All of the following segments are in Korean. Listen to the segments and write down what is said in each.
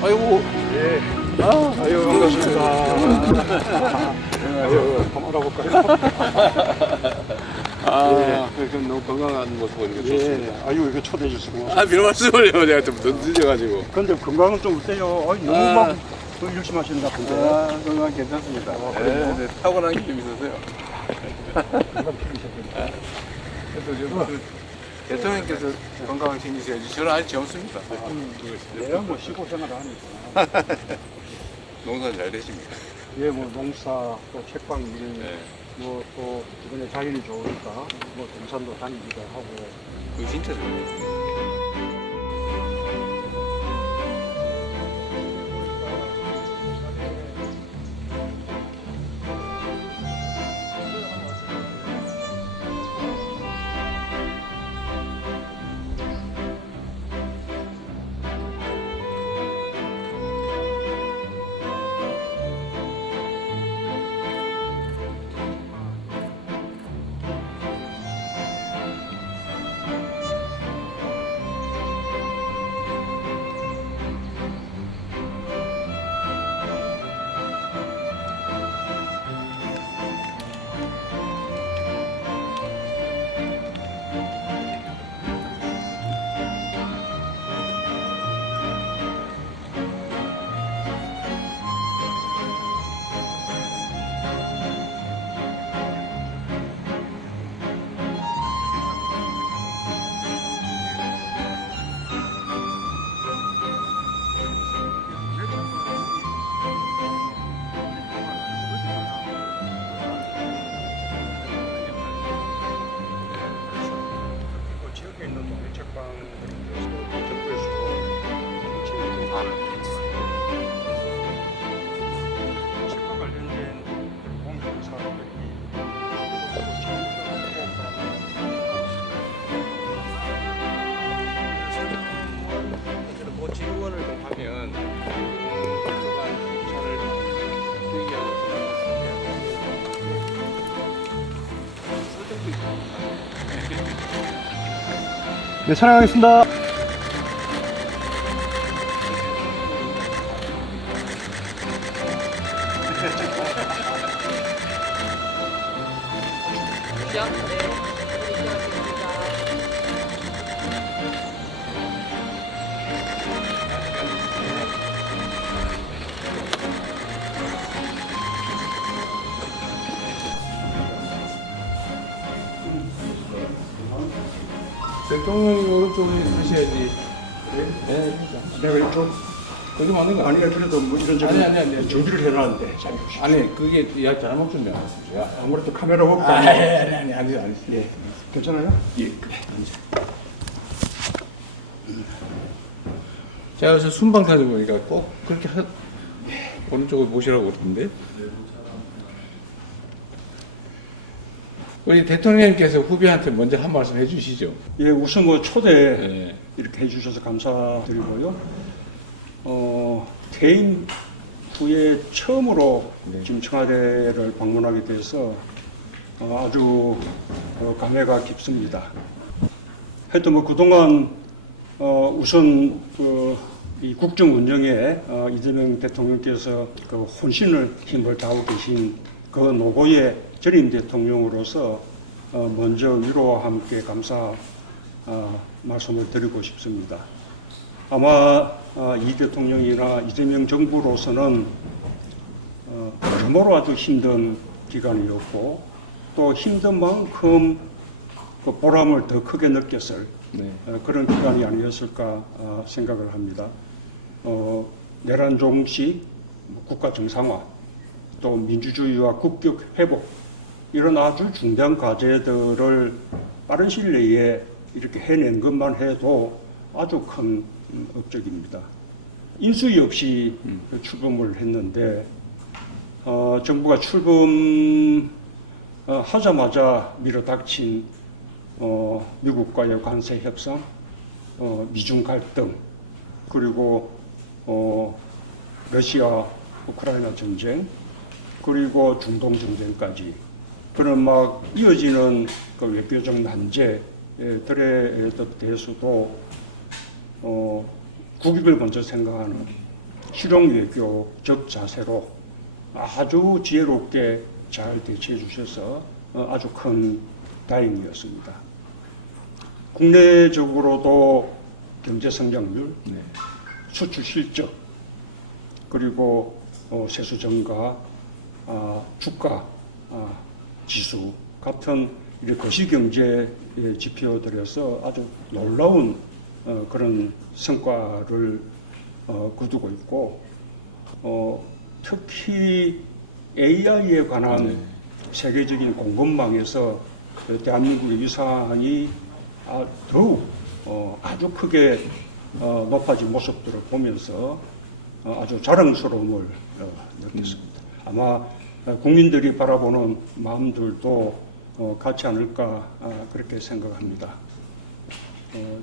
아이고. 예. 아유, 반갑습니다. 아유, 한번 알아볼까요? 그럼 너무 건강한 모습 보니까 예. 좋습니다. 아유, 이거 초대해 주셔서 고맙습니다. 별 말씀을요. 내가 좀 늦어가지고. 근데 건강은 좀 어때요? 아니, 너무 아. 막 열심히 하시는 것 같은데. 건강 괜찮습니다. 그래요? 네, 타고난 게 좀 있어서요. 건강 필요하셨겠네. 그래서 지금 대통령께서 건강을 챙기셔야지. 저는 아직 젊습니다. 내가 뭐 시골 생활을 하니까. 농사 잘 되십니까? 예, 뭐 농사, 또 책방 일, 네. 뭐 또 이번에 자연이 좋으니까 뭐 등산도 다니기도 하고. 그거 진짜 좋아요. 지역에 있는 동네 책방에서 정부에서 책과 관련된 공공사들이 뭐 지원을 하면 차를 수익하고 네, 촬영하겠습니다. 대통령이 오른쪽으로 하셔야지. 네. 내가 이쪽 그게 맞는 거 아니야 그래도 뭐 이런 아니. 준비를 해놨는데 잠시 아니, 그게 야 잘못 준비 안 했습니다. 야. 아무래도 카메라 없고 아니. 예. 괜찮아요? 예, 그래. 제가 그래서 순방 다녀보니까 꼭 그렇게 오른쪽을 보시라고 그러던데. 우리 대통령님께서 후배한테 먼저 한 말씀 해주시죠. 예, 우선 뭐 초대 네. 이렇게 해주셔서 감사드리고요. 퇴임 후에 처음으로 네. 지금 청와대를 방문하게 돼서 아주 감회가 깊습니다. 하여튼 뭐 그동안 우선 이 국정 운영에 이재명 대통령께서 그 혼신을 힘을 다하고 계신 그 노고의 전임 대통령으로서 먼저 위로와 함께 감사 말씀을 드리고 싶습니다. 아마 이 대통령이나 이재명 정부로서는 여러모로 아주 힘든 기간이었고 또 힘든 만큼 그 보람을 더 크게 느꼈을 네. 그런 기간이 아니었을까 생각을 합니다. 내란 종식, 국가 정상화, 또 민주주의와 국격 회복 이런 아주 중대한 과제들을 빠른 시일 내에 이렇게 해낸 것만 해도 아주 큰 업적입니다. 인수위 없이 출범을 했는데 정부가 출범하자마자 밀어닥친 미국과의 관세 협상, 미중 갈등, 그리고 러시아 우크라이나 전쟁, 그리고 중동 전쟁까지 그런 막 이어지는 그 외교적 난제들에 대해서도 국익을 먼저 생각하는 실용 외교적 자세로 아주 지혜롭게 잘 대처해 주셔서 아주 큰 다행이었습니다. 국내적으로도 경제 성장률, 네. 수출 실적, 그리고 세수 증가, 주가 지수 같은 거시경제 지표들에서 아주 놀라운 그런 성과를 거두고 있고, 특히 AI에 관한 네. 세계적인 공급망에서 대한민국의 위상이 더욱 아주 크게 높아진 모습들을 보면서 아주 자랑스러움을 느꼈습니다. 아마 국민들이 바라보는 마음들도 같지 않을까 그렇게 생각합니다.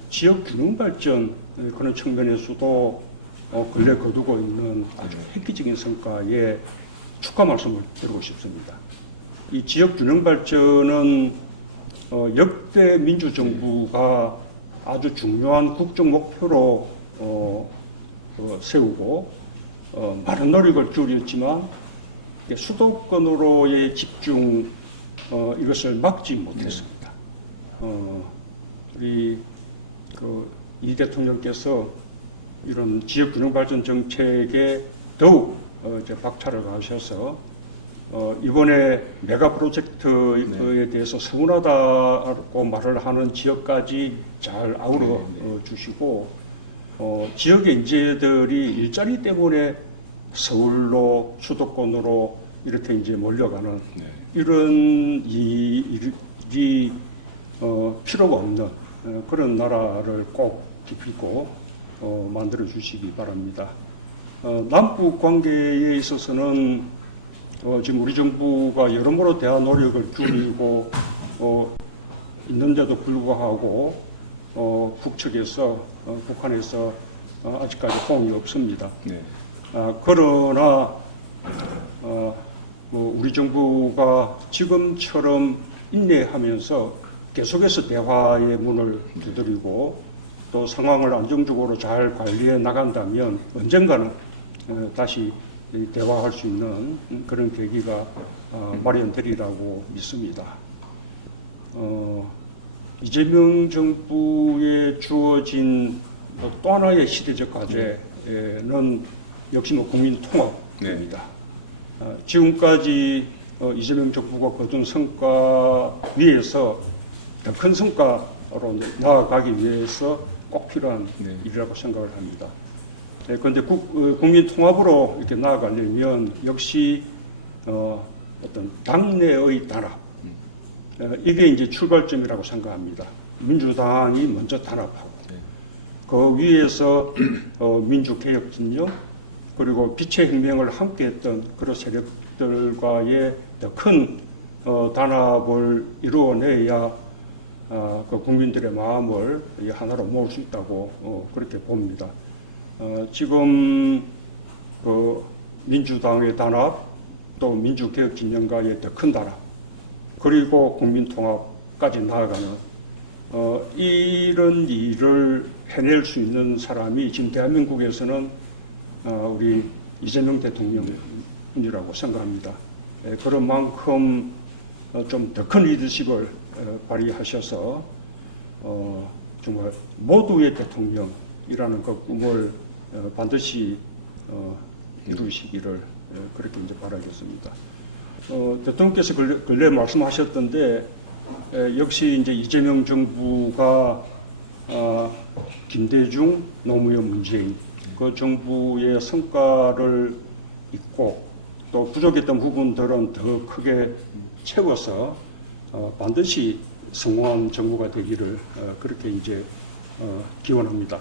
지역 균형 발전 그런 측면에서도 근래 거두고 있는 아주 획기적인 성과에 축하 말씀을 드리고 싶습니다. 이 지역 균형 발전은 역대 민주정부가 아주 중요한 국정 목표로 세우고 많은 노력을 기울였지만 수도권으로의 집중 이것을 막지 못했습니다. 우리 이 대통령께서 이런 지역 균형 발전 정책에 더욱 이제 박차를 가하셔서 이번에 메가 프로젝트에 대해서 서운하다고 말을 하는 지역까지 잘 아우러 주시고 지역의 인재들이 일자리 때문에 서울로 수도권으로 이렇게 이제 몰려가는 이런 일이 필요가 없는 그런 나라를 꼭 기필코 만들어 주시기 바랍니다. 남북 관계에 있어서는 지금 우리 정부가 여러모로 대화 노력을 기울이고 있는데도 불구하고 북측에서 북한에서 아직까지 호응이 없습니다. 네. 그러나 우리 정부가 지금처럼 인내하면서 계속해서 대화의 문을 두드리고 또 상황을 안정적으로 잘 관리해 나간다면 언젠가는 다시 대화할 수 있는 그런 계기가 마련되리라고 믿습니다. 이재명 정부에 주어진 또 하나의 시대적 과제는 역시 국민 통합입니다. 지금까지 이재명 정부가 거둔 성과 위에서 더 큰 성과로 나아가기 위해서 꼭 필요한 일이라고 생각을 합니다. 그런데 국민 통합으로 이렇게 나아가려면 역시 어떤 당내의 단합 이게 이제 출발점이라고 생각합니다. 민주당이 먼저 단합하고 그 위에서 민주개혁 진영 그리고 빛의 혁명을 함께했던 그런 세력들과의 더 큰 단합을 이루어내야 그 국민들의 마음을 하나로 모을 수 있다고 그렇게 봅니다. 지금 그 민주당의 단합 또 민주개혁 진영과의 더 큰 단합 그리고 국민통합까지 나아가는 이런 일을 해낼 수 있는 사람이 지금 대한민국에서는 우리 이재명 대통령이라고 생각합니다. 그런 만큼 좀 더 큰 리더십을 발휘하셔서 정말 모두의 대통령이라는 그 꿈을 반드시 이루시기를 그렇게 이제 바라겠습니다. 대통령께서 근래 말씀하셨던데 역시 이제 이재명 정부가 김대중, 노무현, 문재인 그 정부의 성과를 잇고 또 부족했던 부분들은 더 크게 채워서 반드시 성공한 정부가 되기를 그렇게 이제 기원합니다.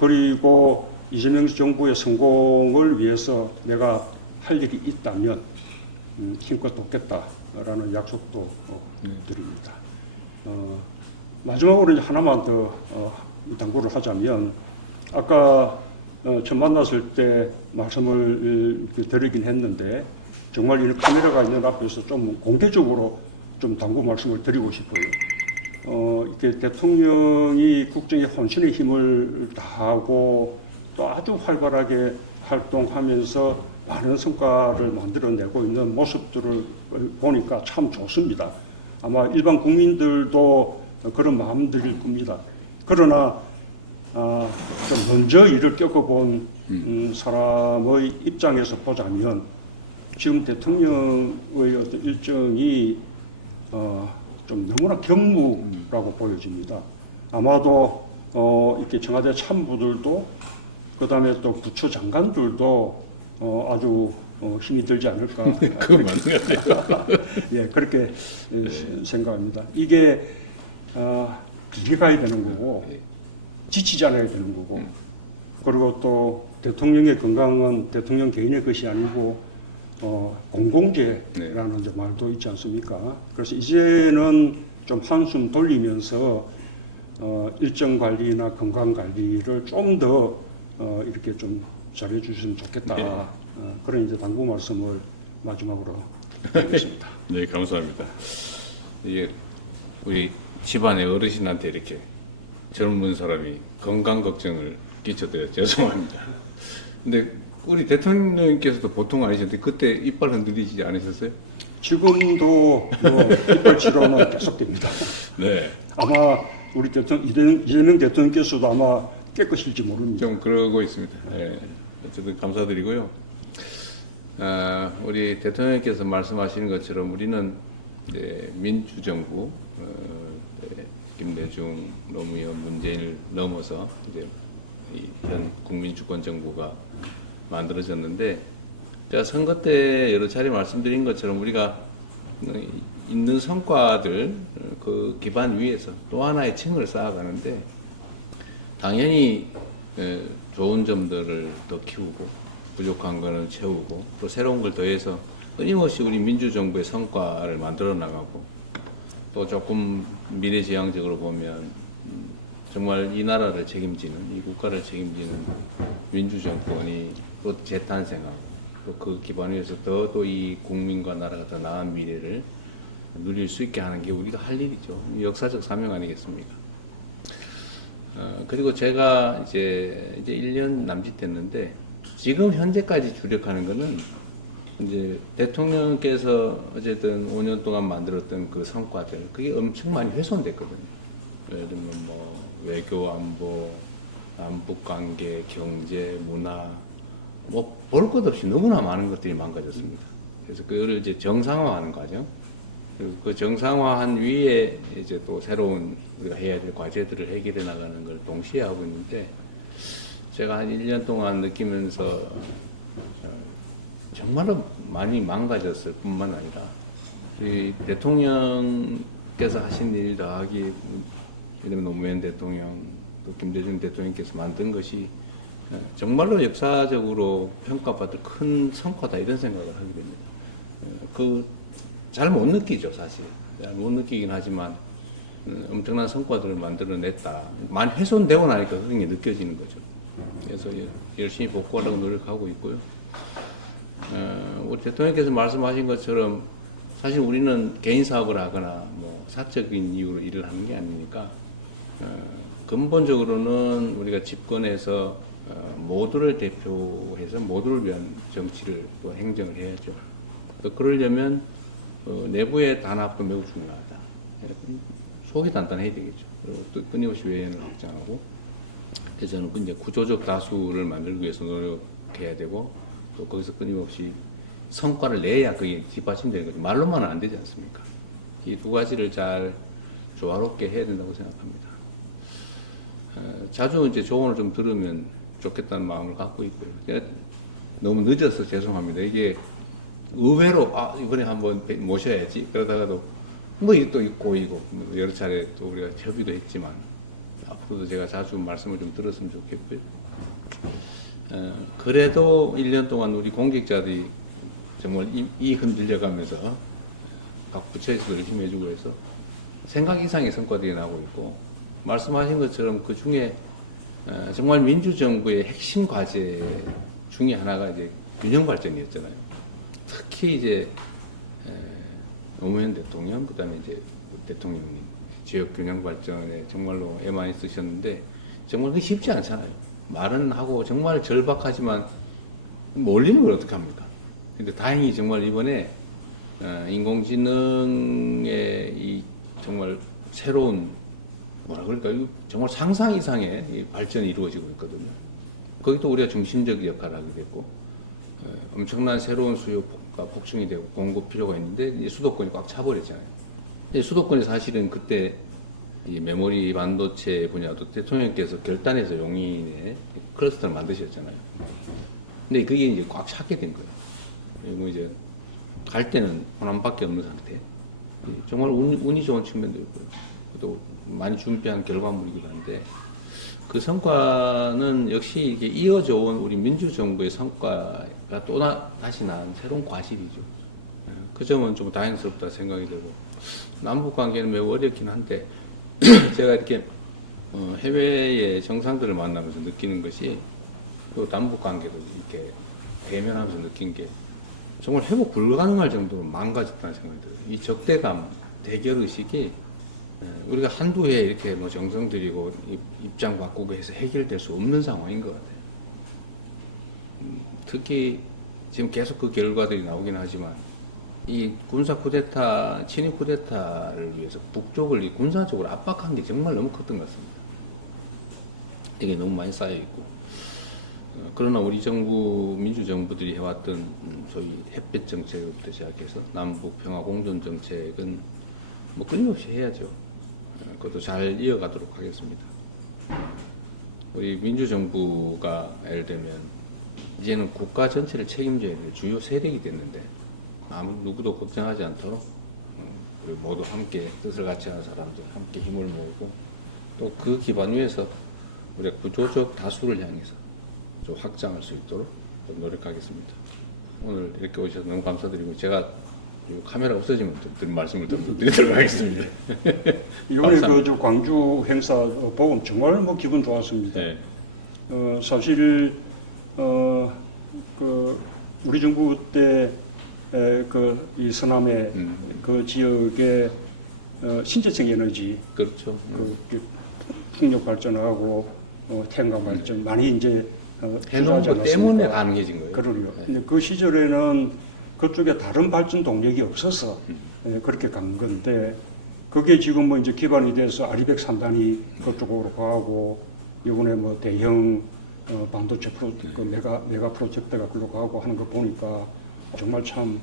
그리고 이재명 정부의 성공을 위해서 내가 할 일이 있다면 힘껏 돕겠다라는 약속도 드립니다. 마지막으로 이제 하나만 더 당부를 하자면 아까 처음 만났을 때 말씀을 드리긴 했는데 정말 이 카메라가 있는 앞에서 좀 공개적으로 좀 당부 말씀을 드리고 싶어요. 이렇게 대통령이 국정에 혼신의 힘을 다하고 또 아주 활발하게 활동하면서 많은 성과를 만들어내고 있는 모습들을 보니까 참 좋습니다. 아마 일반 국민들도 그런 마음들일 겁니다. 그러나 좀 먼저 일을 겪어본 사람의 입장에서 보자면 지금 대통령의 어떤 일정이 좀 너무나 경무라고 보여집니다. 아마도 이렇게 청와대 참부들도 그다음에 또 부처 장관들도 아주 힘이 들지 않을까. 그건 맞는 것 같아요. 예, 그렇게 생각합니다. 이게 길게 가야 되는 거고 지치지 않아야 되는 거고 그리고 또 대통령의 건강은 대통령 개인의 것이 아니고 공공재라는 이제 말도 있지 않습니까? 그래서 이제는 좀 한숨 돌리면서 일정 관리나 건강 관리를 좀 더 이렇게 좀 잘해 주시면 좋겠다. 그런 이제 당부 말씀을 마지막으로 드리겠습니다. 네, 감사합니다. 이게 우리 집안의 어르신한테 이렇게 젊은 사람이 건강 걱정을 끼쳐드려 죄송합니다. 근데 우리 대통령께서도 보통 아니셨는데 그때 이빨 흔들리지 않으셨어요? 지금도 뭐 이빨 치료는 계속됩니다. 네. 아마 우리 이재명 대통령께서도 아마 깨끗일지 모릅니다. 좀 그러고 있습니다. 네. 어쨌든 감사드리고요. 우리 대통령께서 말씀하시는 것처럼 우리는 이제 민주정부, 김대중, 노무현, 문재인을 넘어서 이제 현 국민주권정부가 만들어졌는데, 제가 선거 때 여러 차례 말씀드린 것처럼 우리가 있는 성과들 그 기반 위에서 또 하나의 층을 쌓아가는데, 당연히 좋은 점들을 더 키우고 부족한 거는 채우고 또 새로운 걸 더해서 끊임없이 우리 민주정부의 성과를 만들어 나가고, 또 조금 미래지향적으로 보면 정말 이 나라를 책임지는, 이 국가를 책임지는 민주정권이 또 재탄생하고, 또 그 기반 위에서 더 또 이 국민과 나라가 더 나은 미래를 누릴 수 있게 하는 게 우리가 할 일이죠. 역사적 사명 아니겠습니까? 그리고 제가 이제 1년 남짓 됐는데, 지금 현재까지 주력하는 거는 이제 대통령께서 어쨌든 5년 동안 만들었던 그 성과들, 그게 엄청 많이 훼손됐거든요. 예를 들면 뭐 외교, 안보, 남북 관계, 경제, 문화, 뭐 볼 것 없이 너무나 많은 것들이 망가졌습니다. 그래서 그거를 이제 정상화하는 과정, 그리고 그 정상화한 위에 이제 또 새로운 우리가 해야 될 과제들을 해결해 나가는 걸 동시에 하고 있는데, 제가 한 1년 동안 느끼면서 정말로 많이 망가졌을 뿐만 아니라 이 대통령께서 하신 일 더하기 이런 노무현 대통령 또 김대중 대통령께서 만든 것이 정말로 역사적으로 평가받을 큰 성과다, 이런 생각을 하게 됩니다. 잘 못 느끼죠, 사실. 잘 못 느끼긴 하지만 엄청난 성과들을 만들어냈다. 많이 훼손되고 나니까 그런 게 느껴지는 거죠. 그래서 열심히 복구하려고 노력하고 있고요. 우리 대통령께서 말씀하신 것처럼 사실 우리는 개인 사업을 하거나 뭐 사적인 이유로 일을 하는 게 아니니까, 근본적으로는 우리가 집권해서 모두를 대표해서 모두를 위한 정치를 또 행정을 해야죠. 또 그러려면 내부의 단합도 매우 중요하다. 속이 단단해야 되겠죠. 그리고 또 끊임없이 외연을 확장하고, 그래서 저는 이제 구조적 다수를 만들기 위해서 노력해야 되고, 또 거기서 끊임없이 성과를 내야 그게 뒷받침되는 거죠. 말로만은 안 되지 않습니까? 이 두 가지를 잘 조화롭게 해야 된다고 생각합니다. 자주 이제 조언을 좀 들으면 좋겠다는 마음을 갖고 있고요. 너무 늦어서 죄송합니다. 이게 의외로 이번에 한번 모셔야지 그러다가도 뭐 이게 또 고이고 여러 차례 또 우리가 협의도 했지만, 앞으로도 제가 자주 말씀을 좀 들었으면 좋겠고요. 그래도 1년 동안 우리 공직자들이 정말 이 흔들려가면서 각 부처에서도 열심히 해주고 해서 생각 이상의 성과들이 나오고 있고, 말씀하신 것처럼 그 중에 정말 민주정부의 핵심 과제 중에 하나가 이제 균형 발전이었잖아요. 특히 이제 노무현 대통령, 그 다음에 이제 대통령님 지역 균형 발전에 정말로 애 많이 쓰셨는데, 정말 그게 쉽지 않잖아요. 말은 하고 정말 절박하지만 뭐 올리는 걸 어떻게 합니까? 근데 다행히 정말 이번에 인공지능의 이 정말 새로운 뭐라 그럴까 이 정말 상상 이상의 이 발전이 이루어지고 있거든요. 거기도 우리가 중심적 역할을 하게 됐고 엄청난 새로운 수요가 폭증이 되고 공급 필요가 있는데 이제 수도권이 꽉 차버렸잖아요. 근데 수도권이 사실은 그때 이 메모리 반도체 분야도 대통령께서 결단해서 용인에 클러스터를 만드셨잖아요. 근데 그게 이제 꽉 찼게 된 거예요. 그리고 이제 갈 때는 호남밖에 없는 상태. 정말 운이 좋은 측면도 있고요. 또 많이 준비한 결과물이기도 한데 그 성과는 역시 이게 이어져 온 우리 민주정부의 성과가 또 다시 난 새로운 과실이죠. 그 점은 좀 다행스럽다 생각이 되고 남북 관계는 매우 어렵긴 한데 제가 이렇게 해외의 정상들을 만나면서 느끼는 것이 또 남북 관계도 이렇게 대면하면서 느낀 게 정말 회복 불가능할 정도로 망가졌다는 생각이 들어요. 이 적대감, 대결 의식이 우리가 한두 해 이렇게 뭐 정성 들이고 입장 바꾸고 해서 해결될 수 없는 상황인 것 같아요. 특히 지금 계속 그 결과들이 나오긴 하지만 이 군사 쿠데타, 친일 쿠데타를 위해서 북쪽을 이 군사적으로 압박한 게 정말 너무 컸던 것 같습니다. 이게 너무 많이 쌓여 있고 그러나 우리 정부, 민주정부들이 해왔던 소위 햇볕 정책부터 시작해서 남북 평화 공존 정책은 뭐 끊임없이 해야죠. 그것도 잘 이어가도록 하겠습니다. 우리 민주정부가 예를 들면 이제는 국가 전체를 책임져야 될 주요 세력이 됐는데 아무 누구도 걱정하지 않도록 우리 모두 함께 뜻을 같이 하는 사람들 함께 힘을 모으고 또 그 기반 위에서 우리가 구조적 다수를 향해서 좀 확장할 수 있도록 좀 노력하겠습니다. 오늘 이렇게 오셔서 너무 감사드리고 제가 카메라 없어지면 드린 말씀을 좀 드리도록 하겠습니다. 이번에 그 광주 행사 보고 정말 뭐 기분 좋았습니다. 네. 사실 그 우리 정부 때 그 이 서남의 그 지역의 신재생 에너지 그렇죠. 그 풍력 발전하고 태양광 발전 많이 이제 해놓은 것 때문에 가능해진 거예요. 그러요. 네. 근데 그 시절에는 그쪽에 다른 발전 동력이 없어서 그렇게 간 건데 그게 지금 뭐 이제 기반이 돼서 아리백 3단이 그쪽으로 가고 이번에 뭐 대형 반도체 그 메가 프로젝트가 글로 가고 하는 거 보니까 정말 참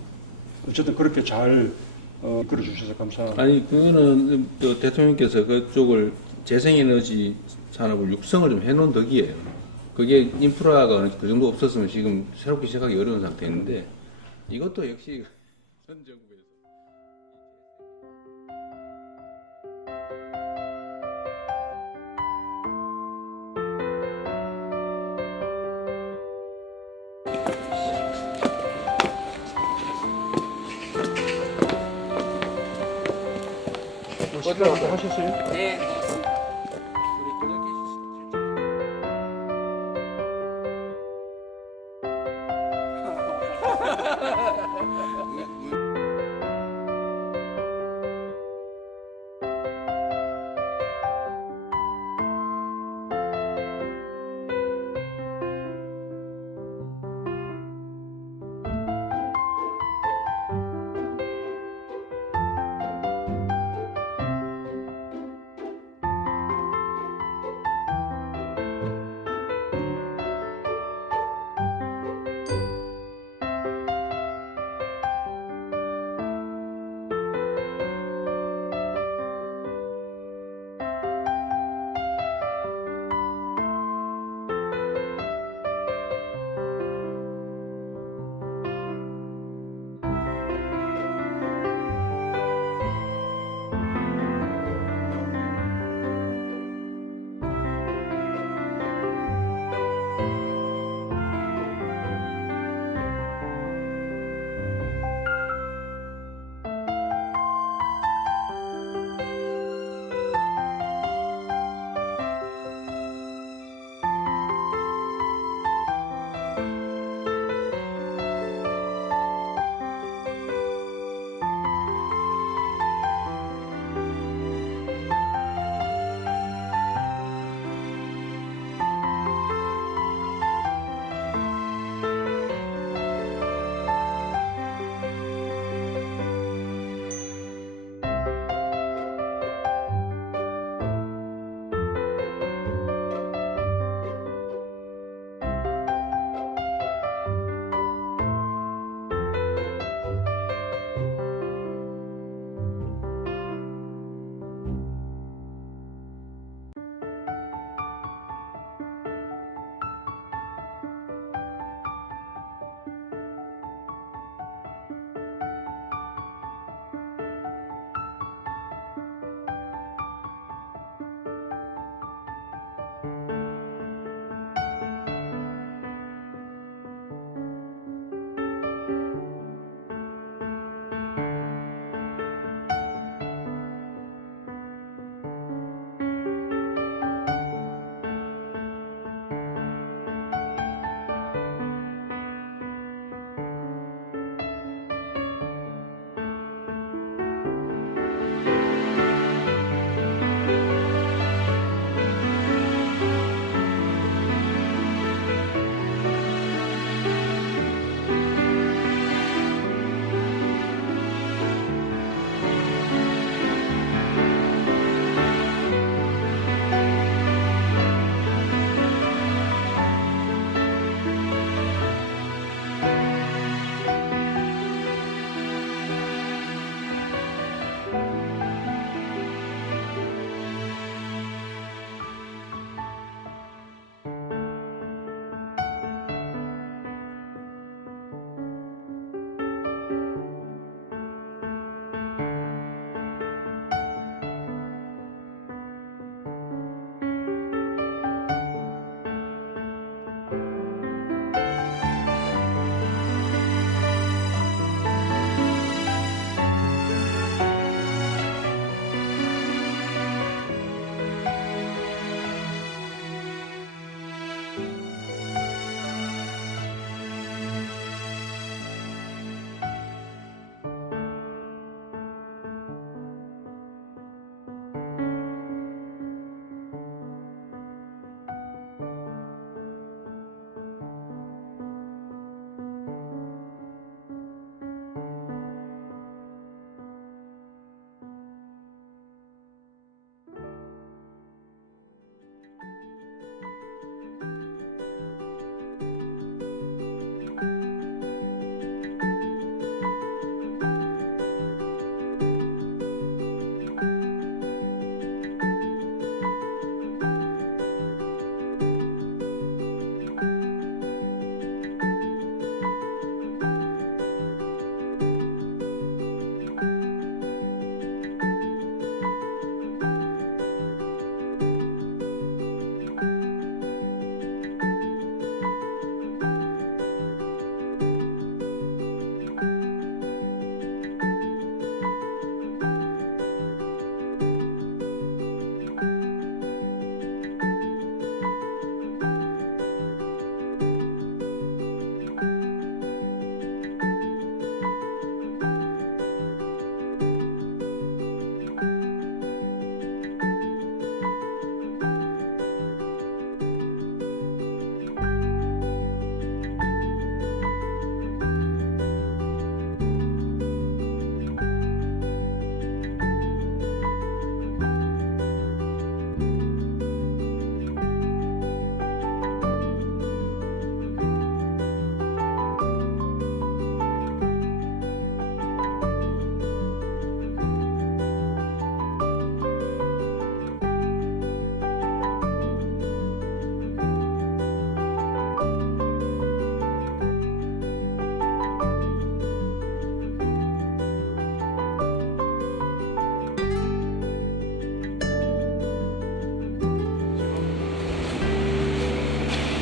어쨌든 그렇게 잘 이끌어 주셔서 감사합니다. 아니 그거는 또 대통령께서 그쪽을 재생에너지 산업을 육성을 좀 해놓은 덕이에요. 그게 인프라가 그 정도 없었으면 지금 새롭게 시작하기 어려운 상태인데 이것도 역시 현 정부에서 식사도 하셨어요? 네. 우리 저녁에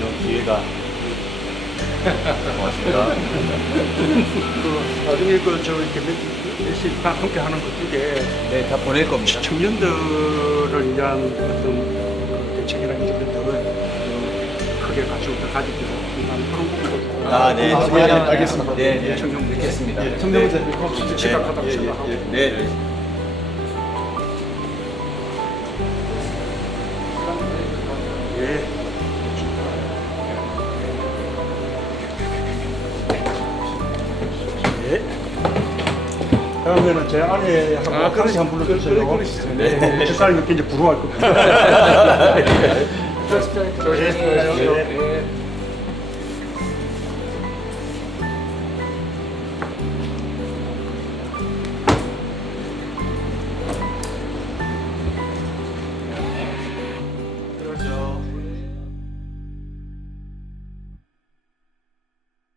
이런 기회가 고맙습니다. 나중에 저 이렇게 몇시 함께 하는 것 중에 네, 다 보낼 겁니다. 청년들을 위한 어떤 그 대책이나 이런 것들을 크게 가지고 그런 부분도 아, 네. 알겠습니다. 네, 네. 청년 뵙겠습니다. 예, 청년분들 지각하다고 생각하고 네. 예. 예. 다음에는 제 아내하고 같이 한번 불러주세요. 네. 집사람이 이제 부러워할 겁니다. 조심하세요.